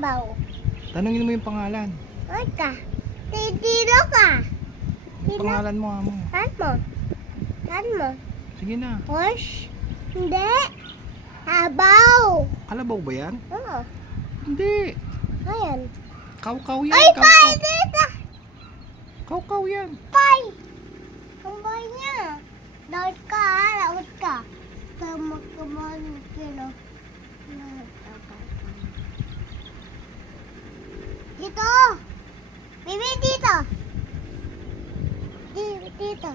kalabaw. Tanungin mo yung pangalan. Ay ka. Titilo ka. Yung pangalan mo, amo. Saan mo? Saan mo? Sige na. Horse? Hindi. Habaw. Kalabaw ba yan? Oo. Hindi. Ayan. Kaw-kaw yan. Ay, Kaw-kaw. pay! Dito! Kaw-kaw yan. Pay! Ang bay niya. Laot ka, ha? Laot ka. Kaman kilo. Dito! Bibi, dito! Dito!